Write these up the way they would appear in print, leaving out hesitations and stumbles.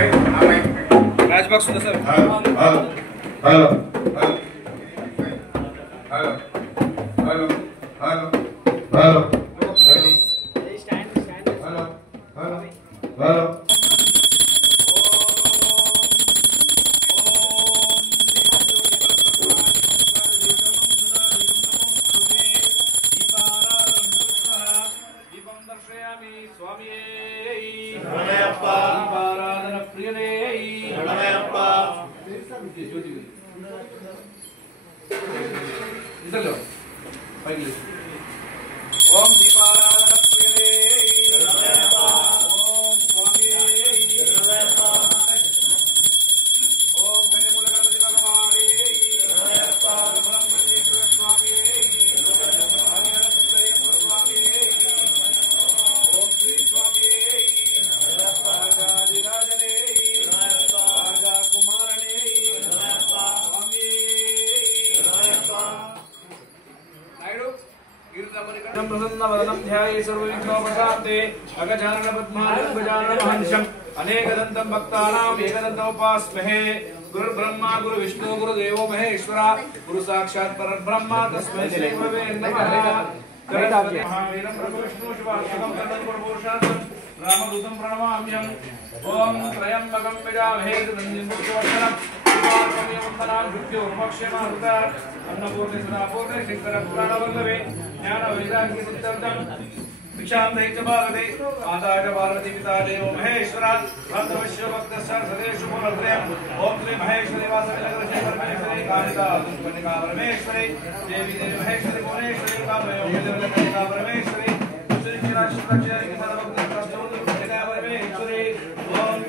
राजबाग सुधा sir hello hello hello hello hello hello stand hello hello hello ओम दीपाराधन प्रिये ओम कन्यामूल गणपति भगवाने ब्रह्मण्येश्वर स्वामी हरिहर सुंदरी स्वामी ओम श्री स्वामी राजाधिराजने राजा कुमारने स्वामी प्रसन्नवदनं ध्याये सर्वविघ्नोपशान्ते अगजाननपद्मानं गजाननमहर्षम् अनेकदन्तं भक्तानाम् एकदन्तमुपास्महे गुरुर्ब्रह्मा गुरुविष्णु गुरुदेवो महेश्वरा गुरु साक्षात् परब्रह्म तस्मै श्री गुरवे नमः। महावीरं प्रभुविष्णु शिवात्मकं तन्नपुरभूषणं रामदूतं प्रणमाम्यहम्। ओम त्र्यम्बकं यजामहे सुगन्धिं अन्नपूर्णे सदापूर्णे शंकरपुराणवल्लभे ज्ञान वैराग्य सिद्धार्थं भिक्षां दैत्य भारते आदाय भारती पिता देवो महेश्वरा भद्रवश्य भक्तस्य सदेषु पुनर्त्रयम् ओम श्री महेश्वरी वासविलग्रहे परमेश्वरी कालिका दुष्पनिका परमेश्वरी देवी देवी महेश्वरी भुवनेश्वरी कामयोगिका परमेश्वरी श्री चिराक्षरक्षरी सर्वभक्त कष्टोदुर्गतिका परमेश्वरी ओम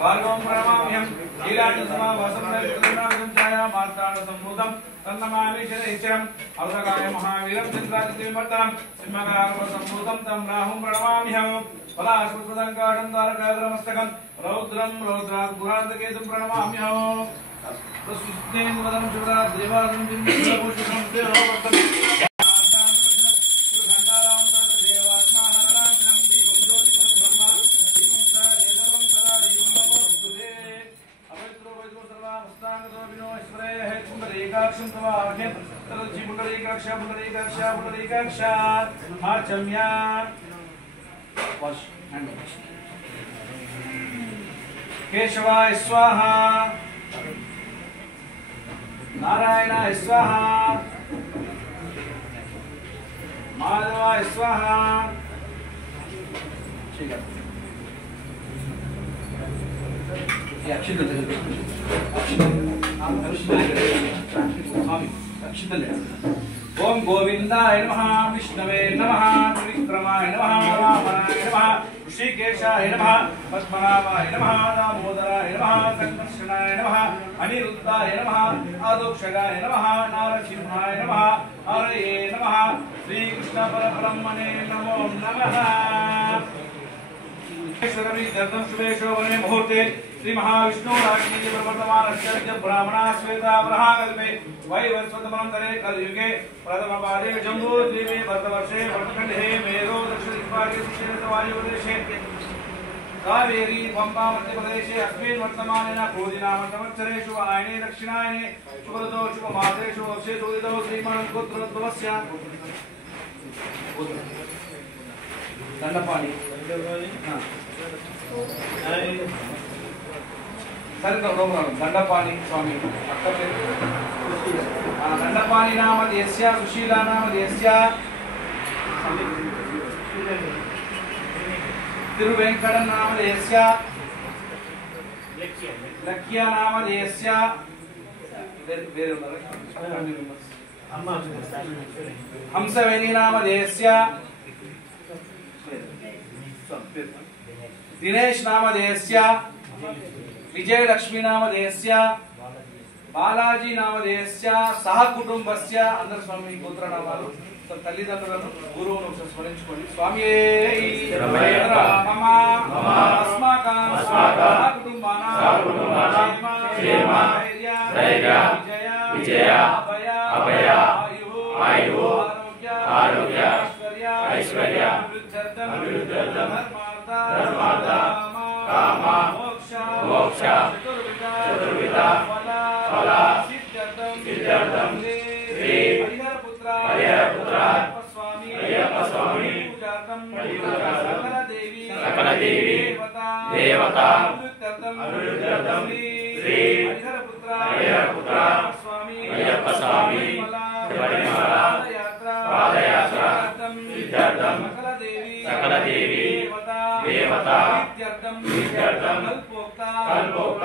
वाल्गों प्रणमाम्यहम् लीलाण्डसमावासं नैवेद्यनागञ्चाया मार्ताण्डसम्भूतं तन्नमामि शनैश्चरम् अर्धकाय महावीरं चन्द्रादित्यविमर्दनं सिंहकारसम्भूतं तं राहुं प्रणमाम्यहम् फलाश्वत्थदङ्काशं तारकाग्रमस्तकं रौद्रं रौद्राद्गुरान्तकेतुं प्रणमाम्यहम् प्रसुस्तेन्द्रवदनं शुभ्राद्रिवासं चिन्तितपुष्पं देवभक्तं केशवाय स्वाहा नारायणाय स्वाहा माधवाय स्वाहा ओम गोविंदाय नमः विष्णवे नमः त्रिविक्रमाय नमः रामाय नमः ऋषिकेशाय नमः पद्मनाभाय नमः दामोदराय नमः संकर्षणाय नमः अनिरुद्धाय नमः आदोक्षगाय नमः नारसिंहाय नमः हरये नमः श्रीकृष्ण परब्रह्मणे नमो नमः। शुभे शोभने मुहूर्ते श्री महाविष्णु राज्ञी प्रवर्तमान ब्राह्मणा श्वेता ब्रहाकल्पे वैवस्वतमन्तरे कलयुगे प्रथम पादे जम्बूद्वीपे भरतवर्षे भट्टखण्डे मेरो दक्षिणदिक्पाले वायुप्रदेशे कावेरी पंपा मध्यप्रदेशे अस्मिन् वर्तमानेन क्रोधिनाम संवत्सरेषु आयने दक्षिणायने शुभऋतौ शुभमासेषु वर्षेषु ऋतौ श्रीमन्गोत्रोद्भवस्य दण्डपाणि दंडपाणि स्वामी दंडपाणि नाम देस्य सुशीला नाम देस्य तिरुवेंकटन नाम देस्य लक्ष्य नाम देस्य हंसवेणी नामधेयस्य दिनेश नामधेयस्य विजयलक्ष्मी नामधेयस्य बालाजी नामधेयस्य सह कुटुंबस्य अंदर स्वामी गोत्रनामालु तल्लिदंड्रुलनु गुरुవును స్మరించుకోండి స్వామియే మమ అస్మాకం కుటుంబానాం క్షేమ ధైర్య విజయ అభయ ఆయు ఆరోగ్య ఐశ్వర్య అభివృద్ధి ధర్మార్థ కామ మోక్ష చతుర్విధ ఫల సిద్ధ్యర్థం శ్రీ హరిహరపుత్ర అయ్యప్ప స్వామి సకల దేవి దేవత అభివృద్ధ్యర్థం శ్రీ హరిహరపుత్ర అయ్యప్ప స్వామి పాదయాత్ర సిద్ధ్యర్థం సకల దేవి దేవత సిద్ధ్యర్థం కల్పోక్త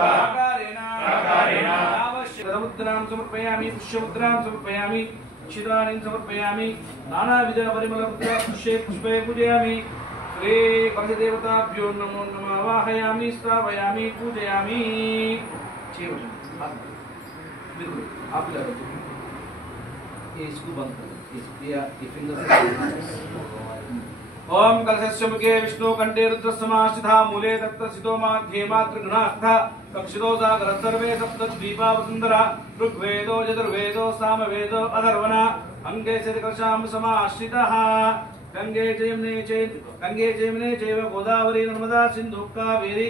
ఆకారేణ అవశ్యముద్రాం సమర్పయామి పుష్యముద్రాం సమర్పయామి क्षिद्राणीं समर्पयामि नानाविध परिमलपुत्र पुष्पे पूजयामि श्री कलशदेवताभ्यो नमो नमः वाहयामि श्रावयामि पूजयामि आप इसको बंद ओम कलशस्य मुखे विष्णु कंठे रुद्रसमाश्रिता मूले तत्तसितो माध्ये मातृगणास्था कक्षितो सागर सर्वे सप्तद्वीपा वसुंधरा ऋग्वेदो यजुर्वेदो सामवेदो अथर्वण अंगे कलशां समाश्रितः गंगे जयमुने चैव गोदावरी नर्मदा सिन्धु कावेरी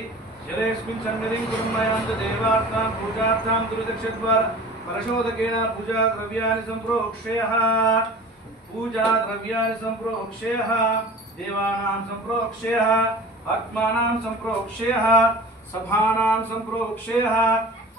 जलेऽस्मिन् सन्निधिं कुर्मयां च देवार्थां पूजार्थां दुर्दक्षद्वार परशोदकेन पूजा द्रव्याणि सम्प्रोक्ष्यः देवानां सम्प्रोक्ष्यः आत्मानां सम्प्रोक्ष्यः सभानां सम्प्रोक्ष्यः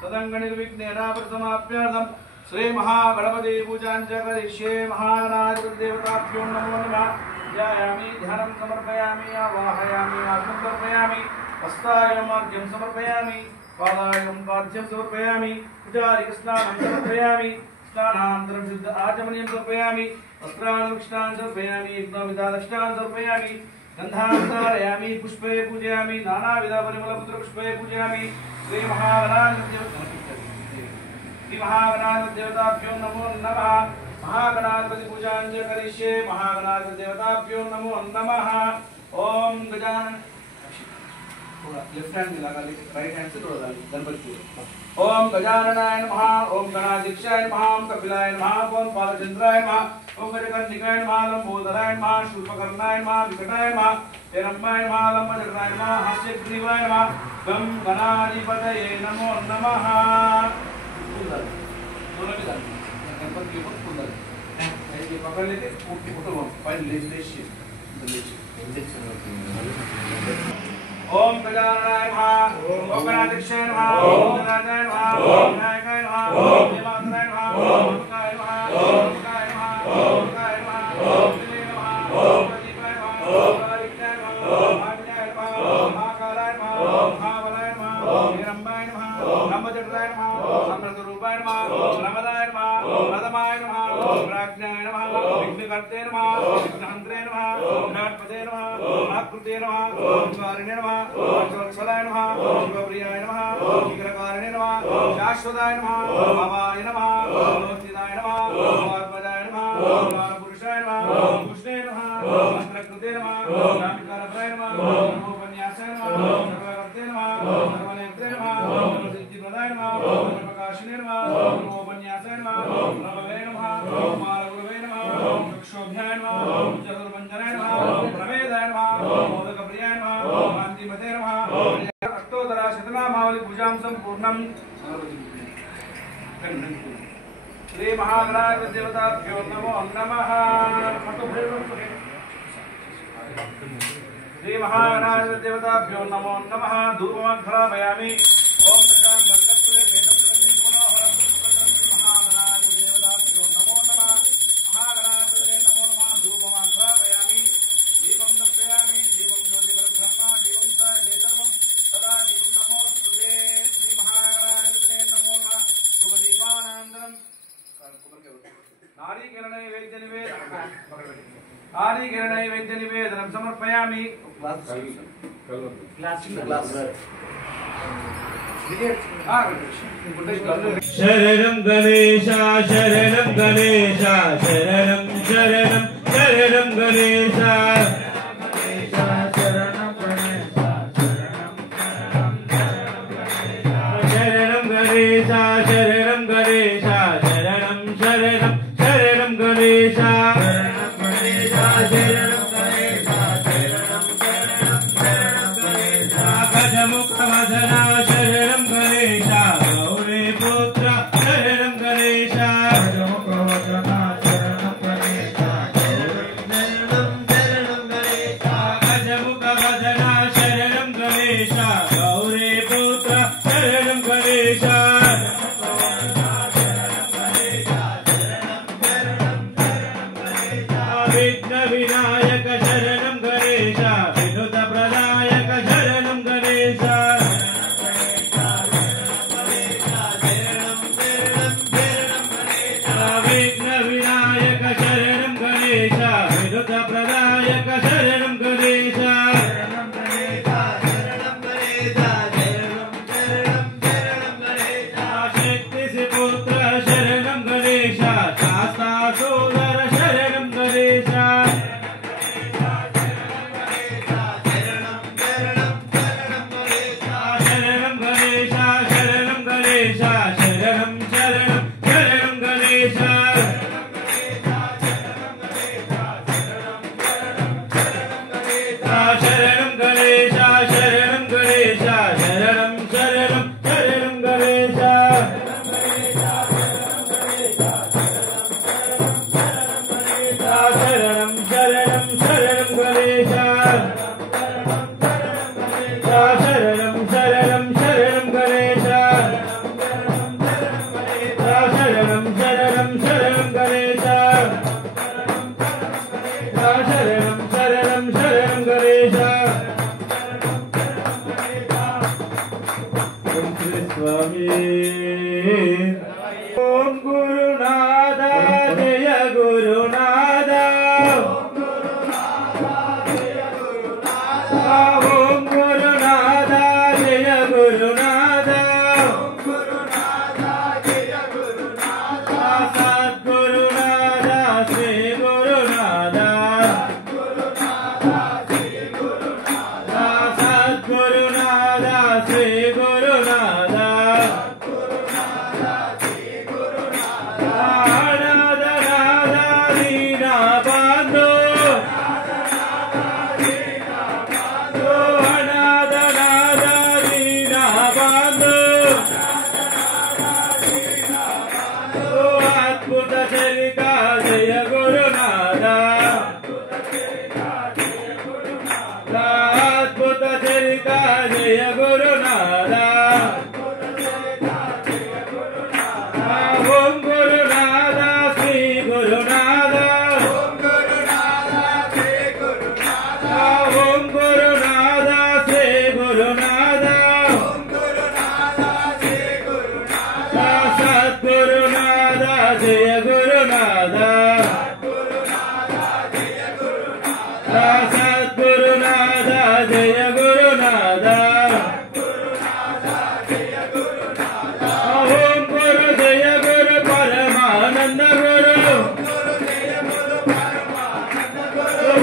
तदङ्गनिर्विघ्नेन समाप्यार्थं श्री महागणपति पूजां च करिष्ये महागणाधिपतिदेवताभ्यो नमो नमः ध्यायामि ध्यानं समर्पयामि आवाहयामि आत्मं समर्पयामि हस्तायं अर्घ्यं समर्पयामि पादायं पाद्यं समर्पयामि पुजारिकस्नानं समर्पयामि स्नानानन्तरं शुद्ध आचमनीयं समर्पयामि वस्त्राणि समर्पयामि यज्ञोपवीतादक्षिणान् समर्पयामि गन्धान् धारयामि पुष्पे पूजयामि नानाविध परिमलपुत्र पुष्पे पूजयामि श्री महागणाधिपतिदेवताभ्यो नमो नमः महागणाधिपति पूजां च करिष्ये महागणाधिपतिदेवताभ्यो नमो नमः ओम गजानन लेफ्ट हैंड मिला राइट हैंड से थोड़ा डालिए गणपति ओम गजाननाय नमः ओम गणाधीशाय नमः ओम कपिलाय नमः ओम बालचंद्राय नमः ओम गजकर्णिकाय नमः लंबोदराय नमः शूर्पकर्णाय नमः विकटाय नमः हेरम्बाय नमः लंबोदराय नमः हास्यग्रीवाय नमः गं गणाधिपतये नमो नमः दोनों भी डालिए गणपति के ऊपर फूल डालिए ऐसे पकड़ लेते फोटो फाइल लेजिस्लेशन ओम गजाननाय नमः ओम गणाधीशाय नमः ओम गणाधीशाय नमः ओम विनायकाय नमः ओम देवात्माय नमः ओम मुखाय नमः ओम मुखाय नमः ओम मुखाय नमः ओम दिले नमः ओम प्रदीपाय नमः ओम कालिकाय नमः ओम आज्ञाय नमः ओम महाकालाय नमः ओम महाबलाय नमः ओम हिरम्बाय नमः ओम नमजटाय नमः ओम समृद्धरूपाय नमः ओम नमदाय नमः ओम रदमाय नमः ओम प्राज्ञाय नमः ओम विघ्नकर्ते नमः ओम विघ्नहन्त्रे नमः ओम विराट्पते नमः ओम आकृते नमः ओम कारिणे नमः ओम वत्सलाय नमः ओम शिवप्रियाय नमः ओम शीघ्रकारिणे नमः ओम शाश्वताय नमः ओम भवाय नमः ओम लोकहिताय नमः ओम वाग्वदाय नमः ओम पुरुषाय नमः ओम कृष्णे नमः ओम मंत्रकृते नमः ओम नामिकारकाय नमः ओम नमोपन्यासाय नमः ओम सर्वकर्ते नमः ओम सर्वनेत्रे नमः ओम सिद्धिप्रदाय नमः ओम प्रकाशिने नमः ओम नमोपन्यासाय नमः ओम नमवे नमः ओम मालगुरवे नमः ओम चक्षुभ्याय नमः ओम चतुर्भुजाय नमः ओम प्रवेदाय नमः ओम मोदकप्रियाय नमः ओम कान्तिमते नमः ओम अष्टोत्तरा शतनामावली पूजां सम्पूर्णं श्री महागणाधिपतिदेवताभ्यो नमो नमः श्री महागणाधिपतिदेवताभ्यो नमो नमः धूपमघ्रापयामि ओम नमः गंधकुले वेदं मनोहरं महागणाधिपतिदेवताभ्यो नमो नमः महागणाधिपते नमो नमः धूपमघ्रापयामि दीपं दर्शयामि दीपं ज्योतिर्ब्रह्मा दीपं सायते सर्वं सदा दीपं नमोस्तुते श्री महागणाधिपते नमो नमः शुभदीपानां नारीकरणैवेद्य निवेदनं समर्पयामि। शरणं गणेशा शरणं गणेशा शरणं शरणं शरणं गणेशा शरणं गणेशा शरणं गणेशा शरणं गणेशा शरणं शरणं शरणं गणेशा गजमुखवदना शरणं गणेशा गौरी पुत्र शरणं गणेशा गजमुखवदना शरणं गणेशा गजमुखवदना शरणं गणेशा गौरी पुत्र शरणं गणेशा विघ्न विनायक शरणं गणेशा विनुत प्रदायक शरणं गणेशा विघ्न विनायक शरणं गणेशा विनुत प्रदायक शरणं गणेशा शक्ति पुत्र शरणं गणेशा शास्ता सोदर शरणं गणेशा शरणं गणेशा शरणं गणेशा शरणं शरणं शरणं गणेशा शरणं गणेशा शरणं गणेशा शरणं शरणं शरणं गणेशा शरणं शरणं शरणं गणेशा शरणं शरणं शरणं गणेशा शरणं शरणं शरणं गणेशा शरणं शरणं शरणं गणेशा ओम श्री स्वामी ओम गुरुनाथा जय गुरुनाथा ओम गुरुनाथा जय गुरुनाथा सद्गुरुनाथा श्री गुरुनाथा सद्गुरुनाथा श्री गुरुनाथा अनाथ नाथ दीना बंधु अनाथ नाथ दीना बंधु अद्भुत चरिका जय गुरुनाथा अद्भुत चरिका जय गुरुनाथा ओम गुरुनाथा श्री गुरुनाथा ओम गुरुनाथा श्री गुरुनाथा सद्गुरुनाथा जय गुरुनाथा सद्गुरुनाथा जय गुरुनाथा ओम गुरु जय गुरु परमानंद गुरु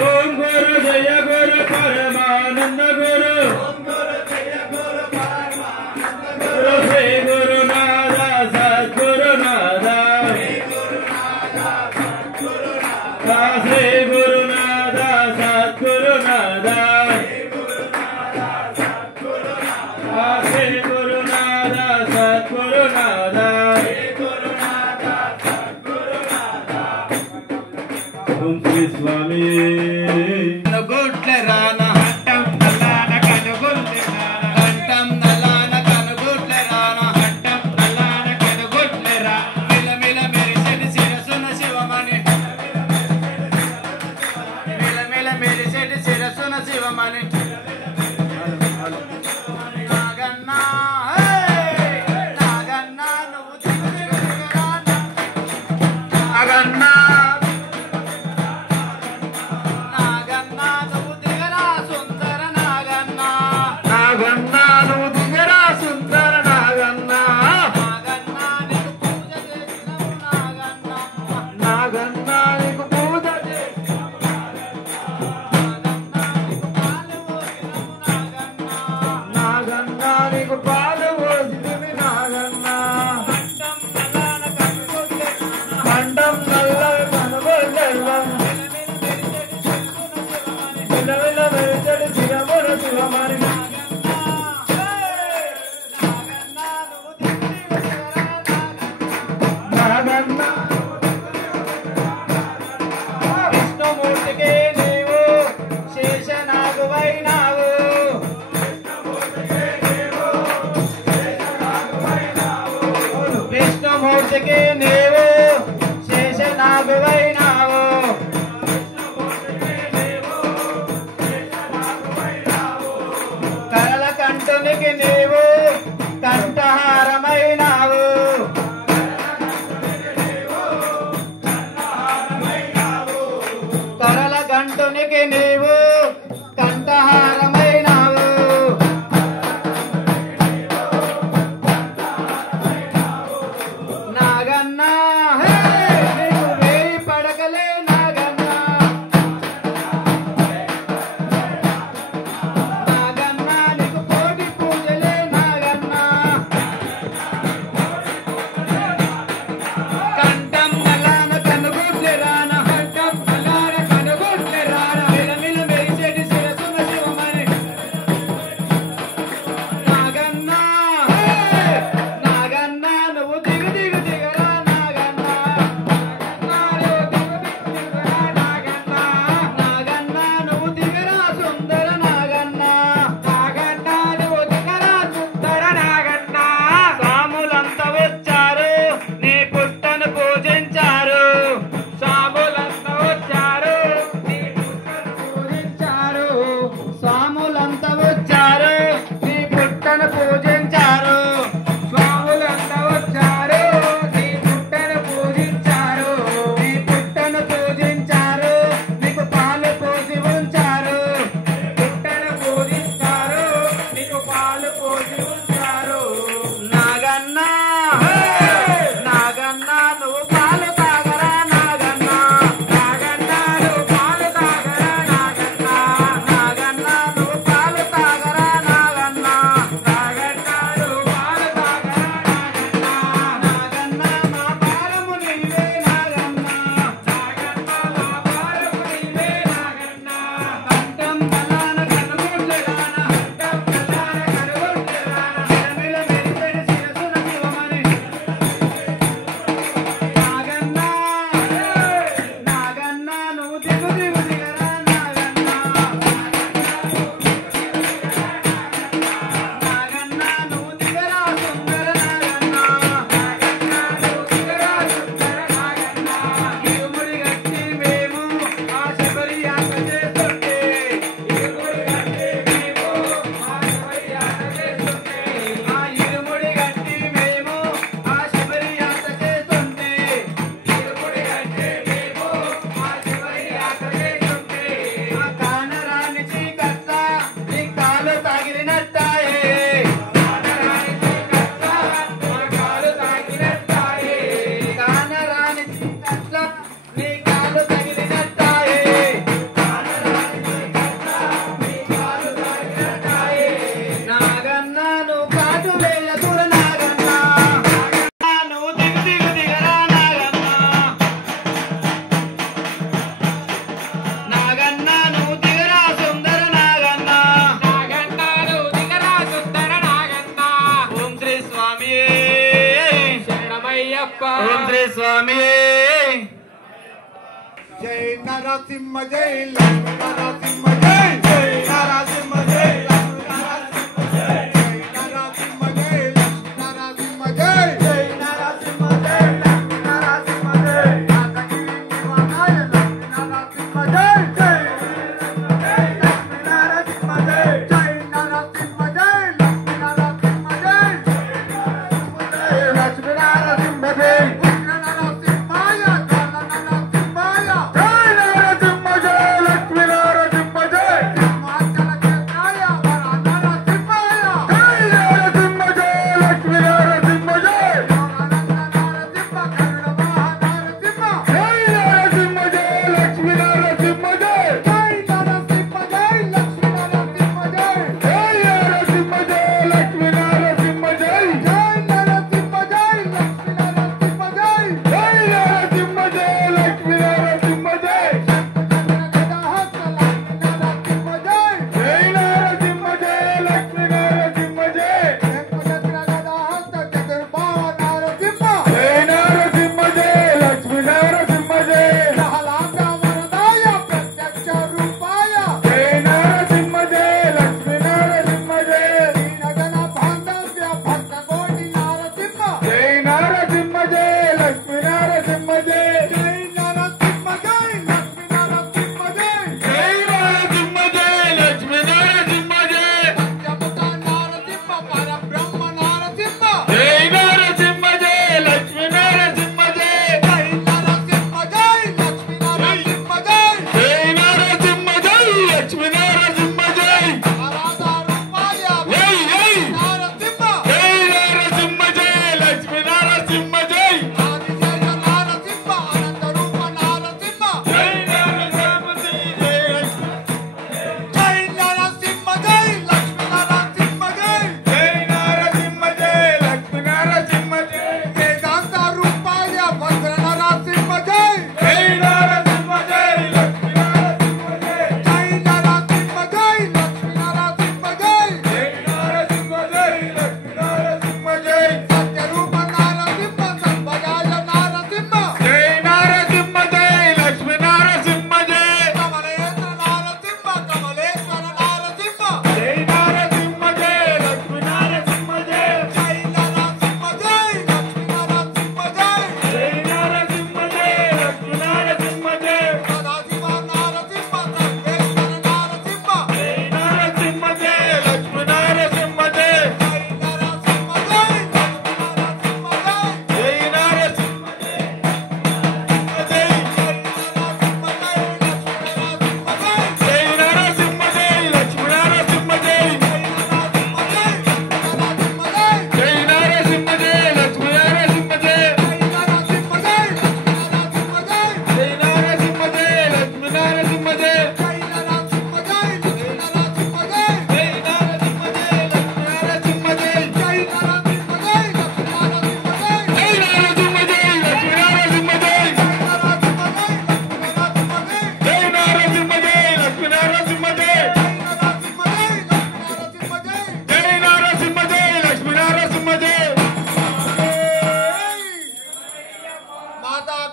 ओम गुरु जय गुरु परमानंद गुरु गुरु श्री गुरुनाथा सद्गुरुनाथा श्री गुरुनाथा सद्गुरुनाथा श्री गुरुनाथा सद्गुरुनाथा ओम श्री स्वामी కనుగుడ్ల రాన హట్టం నల్లాన కనుగుడ్ల రాన హట్టం నల్లాన కనుగుడ్ల రాన హట్టం నల్లాన కనుగుడ్ల రా మిలమిల మెరిసెడి శిరసున శివమణి మిలమిల మెరిసెడి శిరసున శివమణి నాగన్నా నాగన్నా నువ్వు తిరుగు నీవు శేషనాగువైనావు కరల కంఠునికి నీవు కంఠహారమైనావు కరల కంఠునికి నీవు కంఠహారమైనావు నాగన్నా నీకు వేయి పడకలే నాగన్నా నాగన్నా నీకు కోటి పూజలే నాగన్నా కంఠం నల్లాన కనుగుడ్లే రాన కంఠం నల్లాన కనుగుడ్లే రాన మిలమిల మెరిసేటి శిరసున శివమని నాగన్నా నాగన్నా నువ్వు దిగు దిగు దిగరా నాగన్నా నాగన్నా నువ్వు దిగరా సుందర నాగన్నా నాగన్నా నువ్వు దిగరా సుందర నాగన్నా సాములంతా వచ్చారు నీ పుట్టను పూజించారు సాములంతా వచ్చారు నీ పుట్టను పూజించారు స్వాములంతా వచ్చారు నీ పుట్టను పూజించారు స్వాములంతా వచ్చారు నీ పుట్టను పూజించారు నీ పుట్టను పూజించారు నీకు పాలు పోసి ఉంచారు పుట్టను పూజిస్తారు నీకు పాలు పోసి ఉంచారు నాగన్నా నాగన్నా నువ్వు పాలు తాగరా నాగన్నా నాగన్నా నువ్వు పాలు తాగరా నాగన్నా నాగన్నా నువ్వు పాలు తాగరా నాగన్నా నాగన్నా నువ్వు పాలు తాగరా నాగన్నా నాగన్నా మా భారము నీవే నాగన్నా నాగన్నా మా భారము నీవే నాగన్నా కంఠం నల్లాన కనుగుడ్లే రాన కంఠం నల్లాన కనుగుడ్లే రాన మిలమిల మెరిసేటి శిరసున శివమని నాగన్నా నాగన్నా నువ్వు దిగు దిగు దిగరా నాగన్నా నాగన్నా నువ్వు దిగరా సుందర నాగన్నా నాగన్నా నువ్వు దిగరా సుందర నాగన్నా ఇరుముడి గట్టి మేము ఆ శబరి యాత్ర చేస్తుంటే ఇరుముడి గట్టి మేము ఆ శబరి యాత్ర చేస్తుంటే ఆ ఇరుముడి గట్టి మేము ఆ శబరి యాత్ర చేస్తుంటే ఇరుముడి గట్టి మేము ఆ శబరి యాత్ర చేస్తుంటే ఆ కానరాని చీకట్ల నీ కాలు తగిలినట్టాయే కానరాని చీకట్ల నీ కాలు తగిలినట్టాయే కానరాని చీకట్ల నీ కాలు తగిలినట్టాయే కానరాని చీకట్ల నీ కాలు తగిలినట్టాయే నాగన్నా నువ్వు కాటు వేయకుర నాగన్నా నాగన్నా నువ్వు దిగు దిగు దిగరా నాగన్నా నాగన్నా నువ్వు దిగరా సుందర నాగన్నా నాగన్నా నువ్వు దిగరా సుందర నాగన్నా ఓం శ్రీ స్వామి శరణమయ్యప్ప ఓం శ్రీ స్వామి జై నరసింహ జై లక్ష్మీ నరసింహ జై జై నరసింహ జై లక్ష్మీ నరసింహ జై జై నరసింహ జై లక్ష్మీ నరసింహ జై జై నరసింహ జై లక్ష్మీ నరసింహ జై నాగకి శివనాయ లక్ష్మీ నరసింహ జై జై లక్ష్మీ నరసింహ జై జై నరసింహ జై లక్ష్మీ నరసింహ జై లక్ష్మీ నరసింహ జై నరసింహాయ నరసింహాయ జై నరసింహ జై లక్ష్మీ నరసింహ జై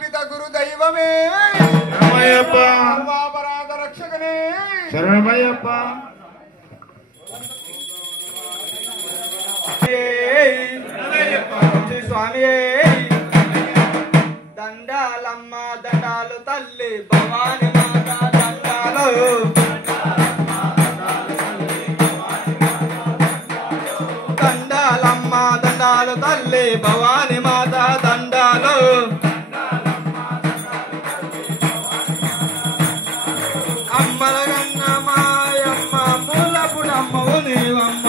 పిత గురు దైవమే శరణమయ్యప్ప సర్వాపరాధ రక్షకనే శరణమయ్యప్ప స్వామి దండాలమ్మ దండాలు తల్లి భవాని మాత దండాలు దండాలమ్మ దండాలు తల్లి భవాని మాత దండాలు అమ్మల గన్న మాయమ్మ పూలపుడమ్మవు నీవమ్మ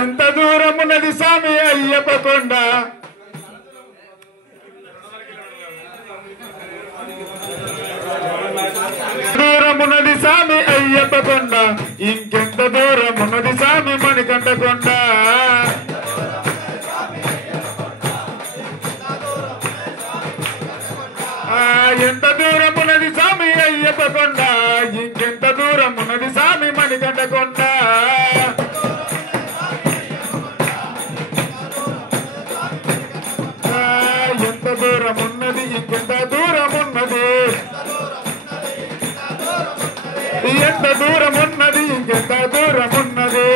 ఎంత దూరమున్నది స్వామి అయ్యప్ప కొండ దూరమున్నది స్వామి అయ్యప్ప అయ్యప్ప కొండ ఇంకెంత దూరం ఉన్నది స్వామి మణికంఠ కొండ ఎంత దూరం ఉన్నది స్వామి అయ్యప్ప కొండ ఇంకెంత దూరం ఉన్నది స్వామి మణికంఠ కొండ ఎంత దూరం ఉన్నది ఇంకెంత దూరం ఉన్నది ఎంత దూరం ఉన్నది ఇంకెంత దూరం ఉన్నది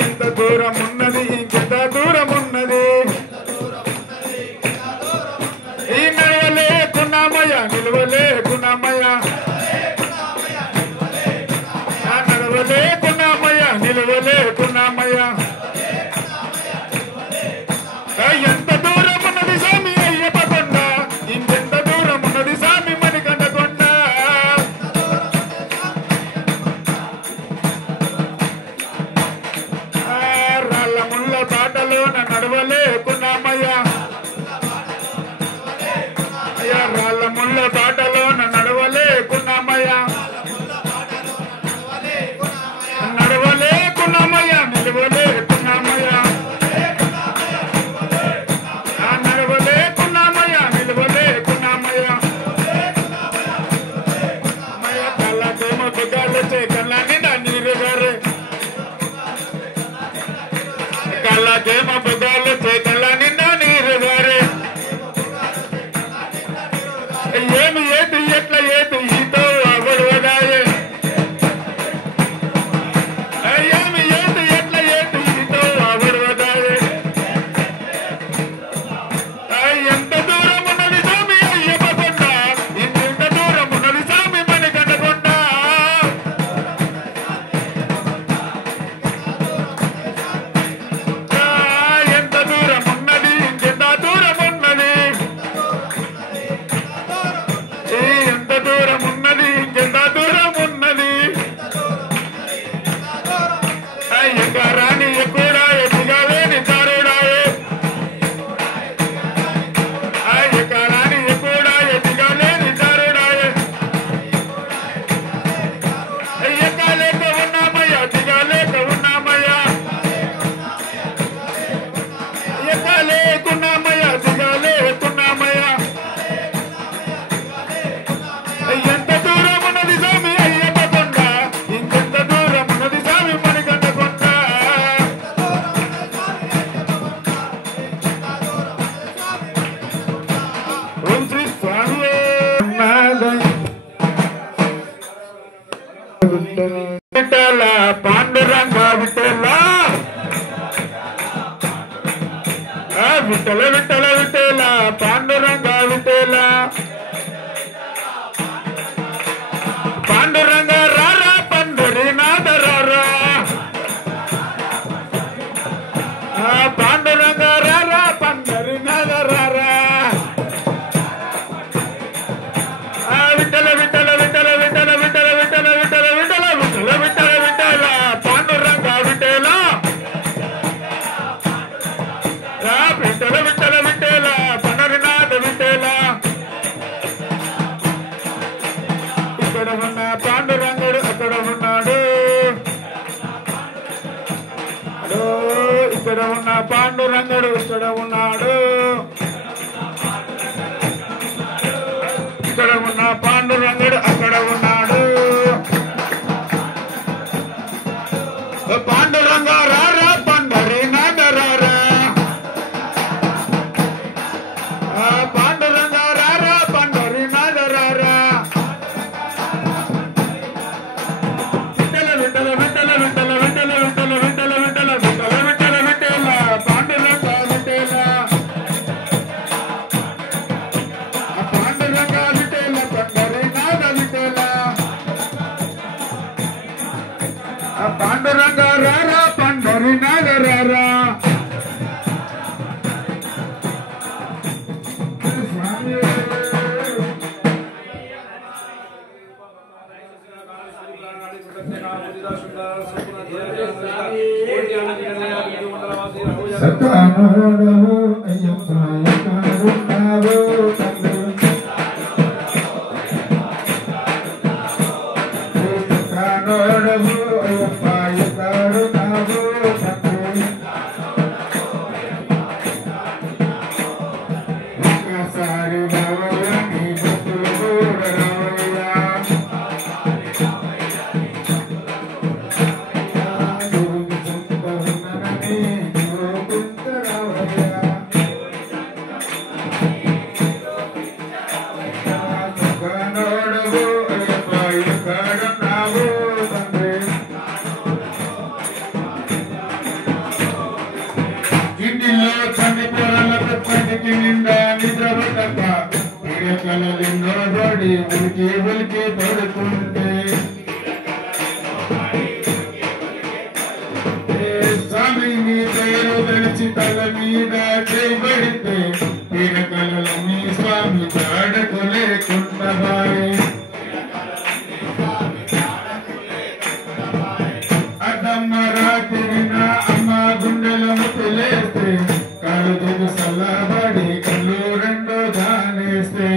ఎంత దూరం ఉన్నది ఇంకెంత దూరం ఉన్నది ఈ నడవలేకున్నామయ్య నిలవలేకున్నామయ్య నడవలేకున్నామయ్య నిలవలేకున్నామయ్య ఎంత దూరం ఉన్నది స్వామి అయ్యప్ప కొండ ఇంకెంత దూరం ఉన్నది స్వామి మణికంఠ కొండ రాళ్ళ ముళ్ళ బాటలోన నడవలేకున్నామయ్యా అయ్యా రాళ్ళ ముళ్ళ బాటలోన నడవలేకున్నామయ్యా నడవలేకున్నామయ్యా నిలవలేకున్నామయ్యా నడవలేకున్నామయ్యా నిలవలేకున్నామయ్యా కళ్ళకేమో దుఃఖాలొచ్చే కళ్ళ నిండా నీరు గారే కళ్ళకేమో దుఃఖాలొచ్చే కళ్ళ నిండా నీరు గారే ఏమి ఏది ఎట్లా ఏది ఈతో అవడవదాయే ఏమి ఏది ఎట్లా ఏది ఈతో అవడవదాయే ఎంత దూరం ఉన్నది స్వామి అయ్యప్ప కొండ ఇంత దూరం ఉన్నది స్వామి మణికంఠ కొండ ఎంత దూరం ఉన్నది ఇంకెంత దూరం ఉన్నది ఎంత దూరం ఉన్నది ఇంకెంత దూరం ఉన్నది ఎక్కరాని ఎక్కుడా ఎదిగాలేని చారుడాయే ఎక్కరాని ఎక్కుడా ఎదిగాలేని చారుడాయే ఎక్కలేక ఉన్నామయ్యా దిగాలేక ఉన్నామయ్యా ఎక్కలేకున్నామయ్యా దిగాలేకున్నామయ్యా ఎంత దూరం ఉన్నది స్వామి అయ్యప్ప కొండ ఇంకెంత దూరం ఉన్నది స్వామి మణికంఠ కొండ ఓం శ్రీ స్వామి విఠల పాండురంగ విఠల విఠల విఠల విఠల పాండురంగ విఠల పాండురంగ రారా పండురీనాథ రారా పాండురంగ రారా పండురీనాథ రారా విఠల విఠల విఠల విఠల విఠల విఠల విఠల విఠల విఠల విఠల విఠల పాండురంగ విఠల విఠల విఠల విఠల పండురీనాథ విఠల ఇక్కడ ఉన్న పాండురంగుడు అక్కడ ఉన్నాడు ఇక్కడ ఉన్న పాండురంగుడు ఇక్కడ ఉన్నాడు ఇక్కడ ఉన్న పాండురంగుడు అక్కడ ఉన్నాడు పాండురంగ రారా పండరీనాథ రారా పాండురంగ రారా పండరీనాథ రారా విఠల విఠల విఠల విఠల విఠల విఠల విఠల విఠల విఠల విఠల విఠల పాండురంగ విఠల పాండురంగ విఠల పండరీనాథ విఠల పాండురంగ రారా పండరీనాథ రారా సకానోడవు అయ్యప్ప ఎక్కడున్నావు కలలిన్నో పడి ఉలికి ఉలికి పడుతుంటే స్వామి మీ పేరు తెలిసి తల మీద చేయబడితే పీడకలన్నీ స్వామి జాడకు లేకుండా అదమ్మ రాత్రిన అమ్మ గుండెలను తెలిస్తే కళ్ళు సల్లబడి కళ్ళు రెండో దానేస్తే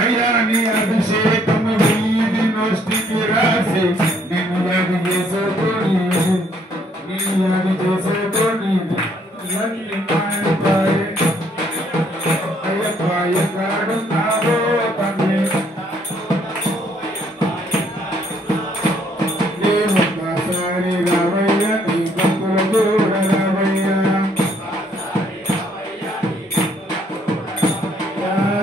అయ్యా నీ అభిషేకం వీధి నోష్టికి రాసి నేను అది చేసుకొని నీ అది చేసుకొని అన్ని మాయపాయే అయ్యప్ప ఎక్కడున్నావో తండ్రి ఒక్కసారి రావయ్య నీ భక్తుల దూర రావయ్య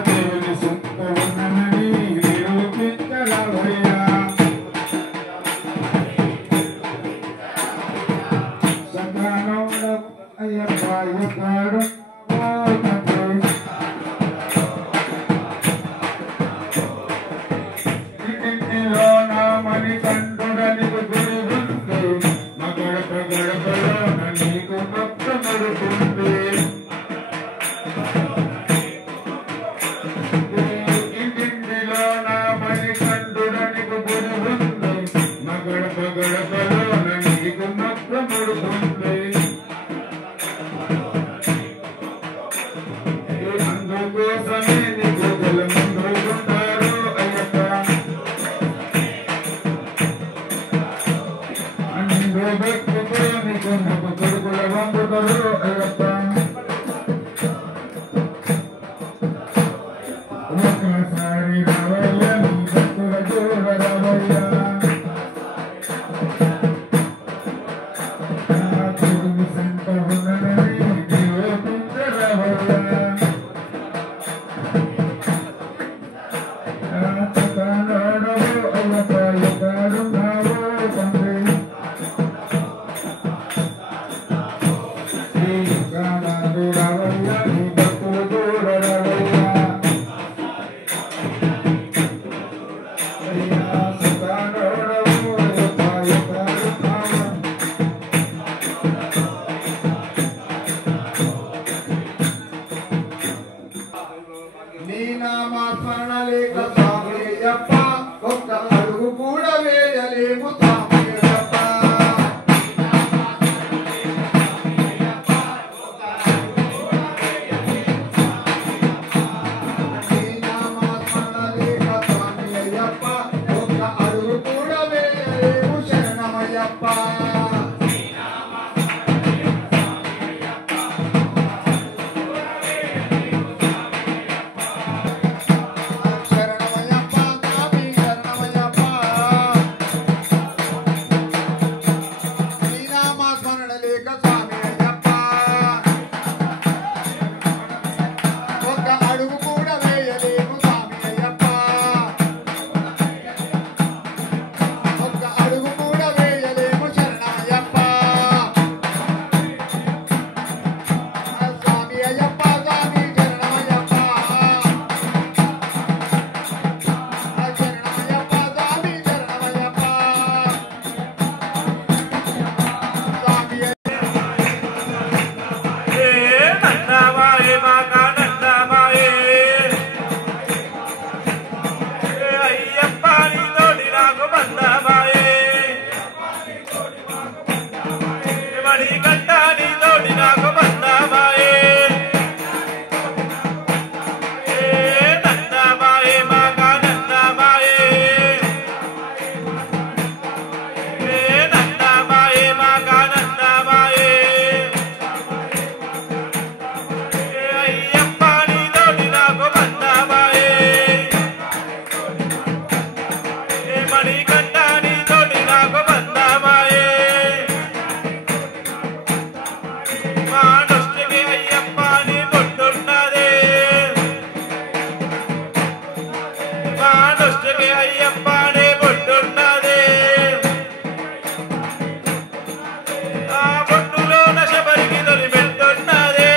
దేవుని సొంత ఉన్నమని నిరూపించరావయ్య సంతానంలో అయ్యప్ప ఎక్కడు ఇంటిలో నా మణి కంటుడనికి గురి ఉంది మా గడప గడపలో నీకు మొక్క మరుతుంది ఇంటిలో నా మణి కంటుడనికి గురి ఉంది మా గడప గడపలో నీకు మొక్క మరుతుంది అందుకోసమే నీకు ముందుకుంటారు అయ్యప్ప అందరూ భక్తులు నీకు కొడుకుల పంపుతారు అయ్యప్ప ఒకసారి రావయ్య నీ భక్తుల దూర రావయ్య తెలుగు సంత ఉన్నదని నిరూపించరావయ్య అయ్యప్ప ఎక్కడున్నావో తండ్రి రావయ్య నీ భక్తులు దూర రావయ్య అయ్యా సతానోడవు అయ్యప్ప ఎక్కడున్నావో నీ నామస్మరణ లేక స్వామియప్ప ఒక్క అడుగు కూడా వేయలేము స్వామియప్ప నీ నామస్మరణ లేక స్వామియప్ప ఒక్క అడుగు కూడా వేయలేము శరణమయ్యప్ప శరణమయ్యప్ప స్వామి శరణమయ్యప్ప శ్రీరామస్మరణ లేక స్వామి అయ్యప్ప ఒక్క అడుగు కూడా వేయలేము స్వామి అయ్యప్ప ఒక్క అడుగు కూడా వేయలేము శరణమయ్యప్ప స్వామి అయ్యప్ప స్వామి శరణమయ్యప్ప శరణమయ్యప్ప స్వామి శరణమయ్యప్ప స్వామి నందమాయే మాకా నందమాయే అయ్యప్ప నీ తోడి నాకు బంధమాయే మణికంఠ నీ తోడి నాకు బంధమాయే నందమాయే మాకా నందమాయే నందమాయే మాకా నందమాయే అయ్యప్ప నీ తోడి నాకు బంధమాయే మణికంఠ నీ తోడి నాకు బంధమాయే మా దృష్టికి అయ్యప్ప నీ పొట్టున్నదే మా దృష్టికి అయ్యప్ప నీ పొట్టున్నదే ఆ పొట్టులో శబరికి తొలి పెట్టున్నదే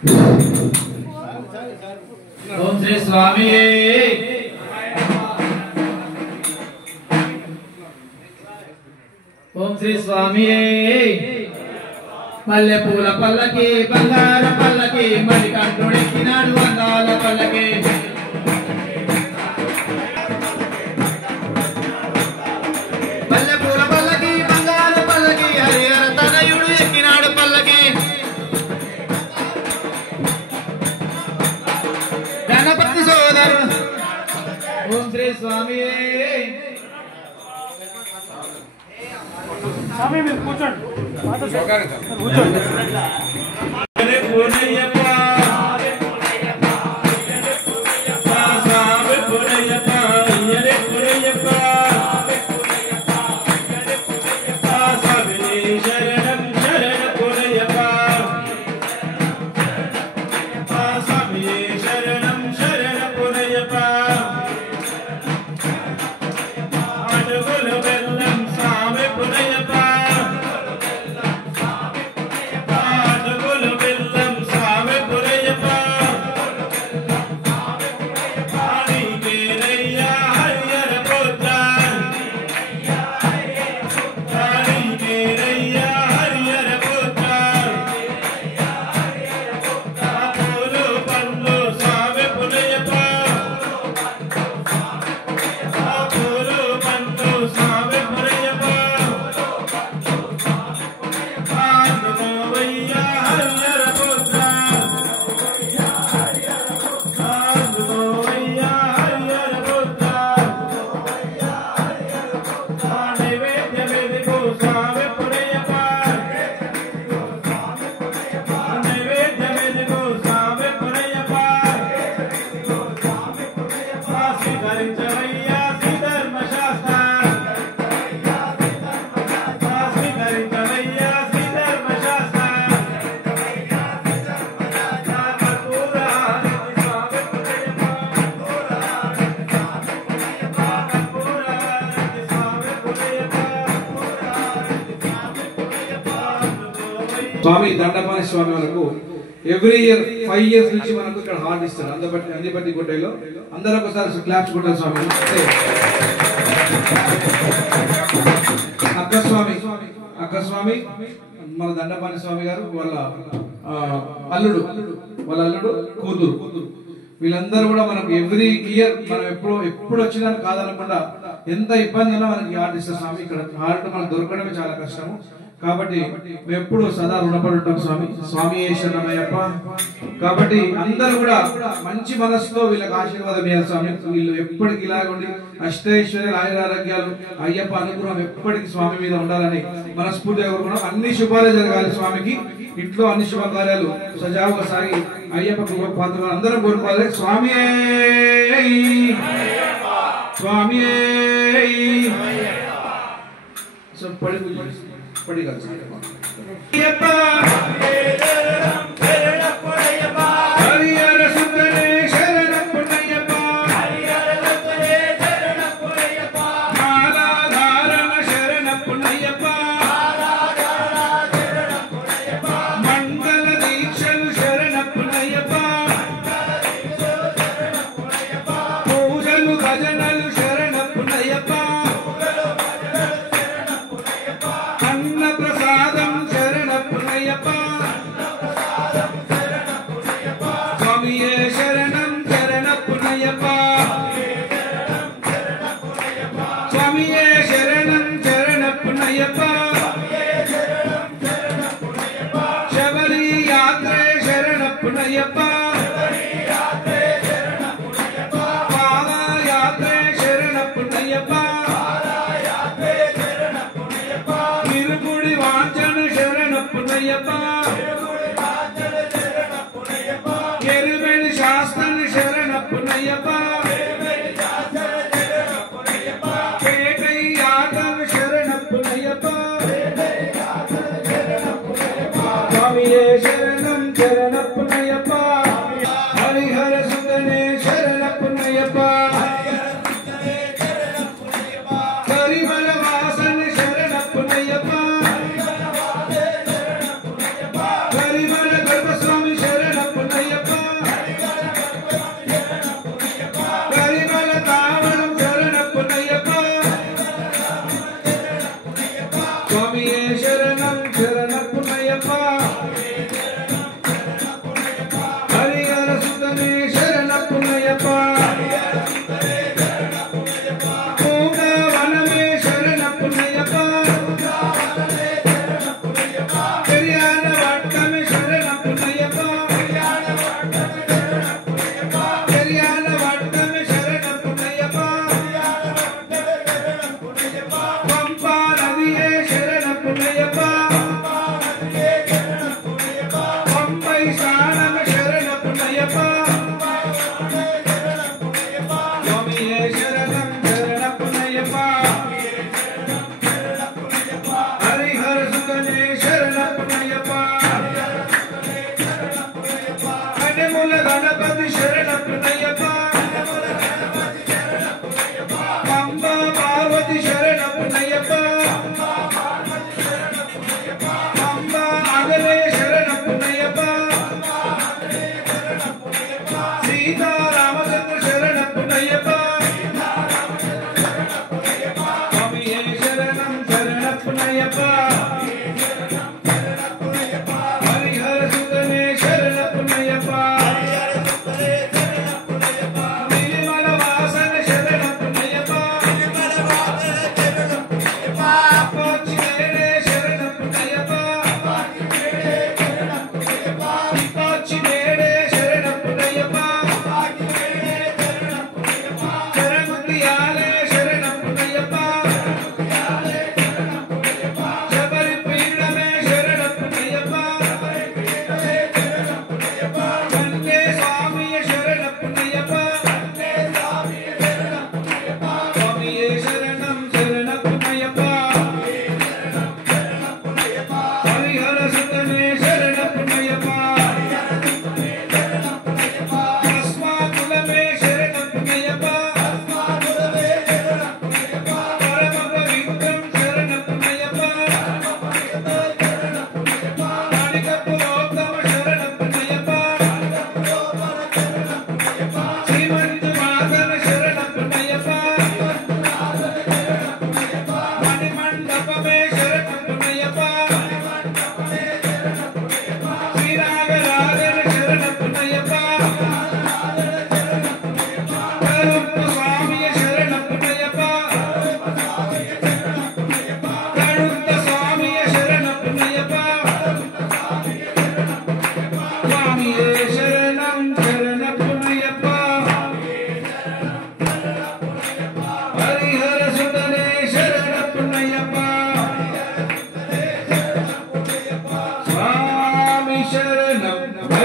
ఓం శ్రీ స్వామి ఓం శ్రీ స్వామి మల్లె పూల పల్లకి బంగార పల్లకి మణికంఠుడెక్కినాడు అందాల పల్లకి మల్లె పూల పల్లకి బంగార పల్లకి హరిహర తనయుడు ఎక్కినాడు పల్లకి గణపతి సోదరు ఓం శ్రీ స్వామి స్వామి మీరు కూర్చోండి స్వామి దండపాణి స్వామి వరకు ఎవ్రీ ఇయర్ 5 years నుంచి మనకు ఇక్కడ హార్ట్ ఇస్తారు అందిపట్టి గుడ్డలో అందరూ ఒకసారి క్లాప్స్ కొట్టారు స్వామి. అక్కస్వామి మన దండపాణి స్వామి గారు వాళ్ళ అల్లుడు కూతురు వీళ్ళందరూ కూడా మనకు ఎవ్రీ ఇయర్ మనం ఎప్పుడు వచ్చినా కాదనకుండా ఎంత ఇబ్బంది ఉన్నా మనకి హార్ట్ ఇస్తారు స్వామి. ఇక్కడ హార్ట్ మనకు దొరకడమే చాలా కష్టము కాబట్టి మేము ఎప్పుడు సదా రుణపడి ఉంటాం స్వామి శరణమయ్యప్ప. కాబట్టి అందరూ కూడా మంచి మనసుతో వీళ్ళకి ఆశీర్వాదం ఇవ్వాలి స్వామి. వీళ్ళు ఎప్పటికి ఇలాగ ఉండి అష్టైశ్వర్యాలు ఆయురారోగ్యాలు అయ్యప్ప అనుగ్రహం ఎప్పటికి స్వామి మీద ఉండాలని మనస్ఫూర్తిగా కోరుకున్నాం. అన్ని శుభాలే జరగాలి స్వామికి, ఇంట్లో అన్ని శుభకార్యాలు సజావుగా సాగి అయ్యప్ప కృప పాత్రలు అందరం కోరుకోవాలి. స్వామి స్వామి పడి హరిహర సుందరే శరణప్పయ్యప్ప మాలాధారణ శరణప్పయ్యప్ప మండల దీక్షలు శరణప్పయ్యప్ప పూజలు భజనలు శరణప్పయ్యప్ప అన్న ప్రసాదం శరణప్పయ్యప్ప స్వామియే శరణం శరణప్పయ్యప్ప స్వామియే శరణం శరణప్పయ్యప్ప శబరి యాత్రే శరణప్పయ్యప్ప పాదయాత్రే శరణప్పయ్యప్ప తిరుగుడి వాంఛను శరణప్పయ్యప్ప ఎరుమెలి శాస్త్రను శరణప్పయ్యప్ప పేటై ఆటను శరణప్పయ్యప్ప స్వామియే శరణం శరణప్పయ్యప్ప హరిహర సుందరే శరణప్పయ్యప్ప కరిమల వాసన శరణప్పయ్యప్ప కరిమల గర్భస్వామి శరణప్ప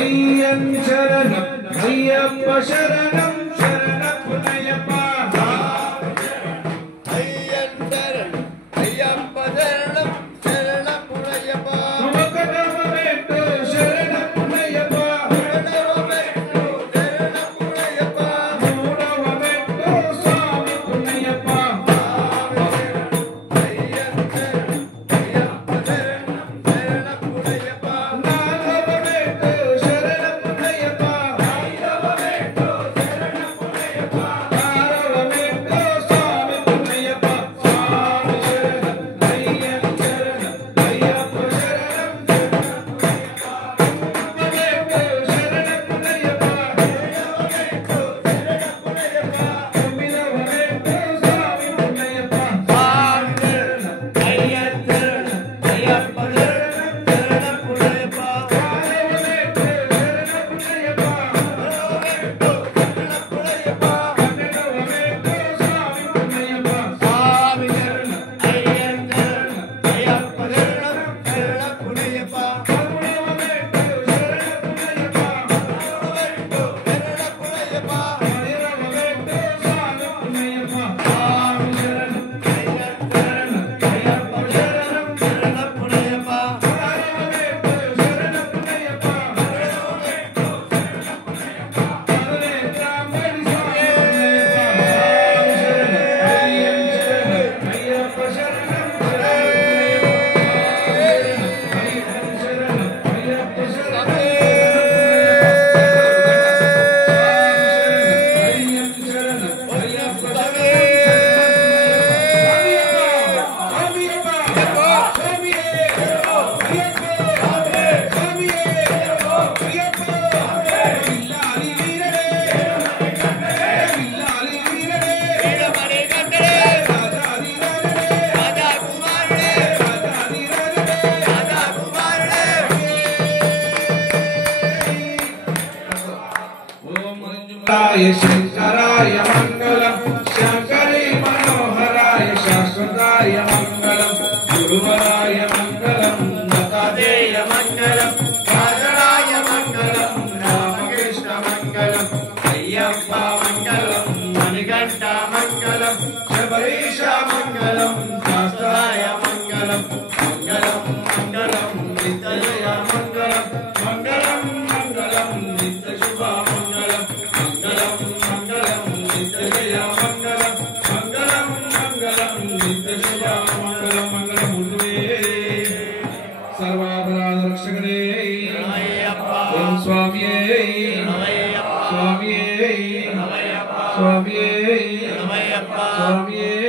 అయ్యన్ శరణం అయ్యప్ప శరణం శరణపునయ్యప్ప అయ్యన్ శరణం అయ్యప్ప శరణం శరణపునయ్యప్ప ఒకటవ మెట్టు శరణపునయ్యప్ప రెండవ మెట్టు శరణపునయ్యప్ప మూడవ మెట్టు స్వామి పునయ్యప్ప అయ్యన్ శరణం అయ్యప్ప శరణం శరణపునయ్యప్ప నాలుగవ మెట్టు శరణపునయ్యప్ప ఐదవ మెట్టు శరణపునయ్యప్ప ఆరవ మెట్టు స్వామి పునయ్యప్ప స్వామి శరణం అయ్యప్ప శరణం అయ్యప్ప శరణం शंकराय मंगलम शंकरी मनोहराय शाश्वताय मंगलम गुरुवराय मंगलम दत्तात्रेय मंगलम राजराय मंगलम रामकृष्ण मंगलम अय्यप्प मंगलम मणिकंठ मंगलम शबरीश मंगलम शास्त्राय मंगलम मंगलम मंगलम नित्यजय मंगलम मंगलम मंगलम नित्य शुभ मंगलम मंगलम मंगलम नित्य जय मंगलम मंगलम मंगलम नित्य शुभ मंगलम मंगलम मूर्तये सर्वापराध रक्षकरे ओम स्वामिये स्वामिये स्वामिये स्वामिये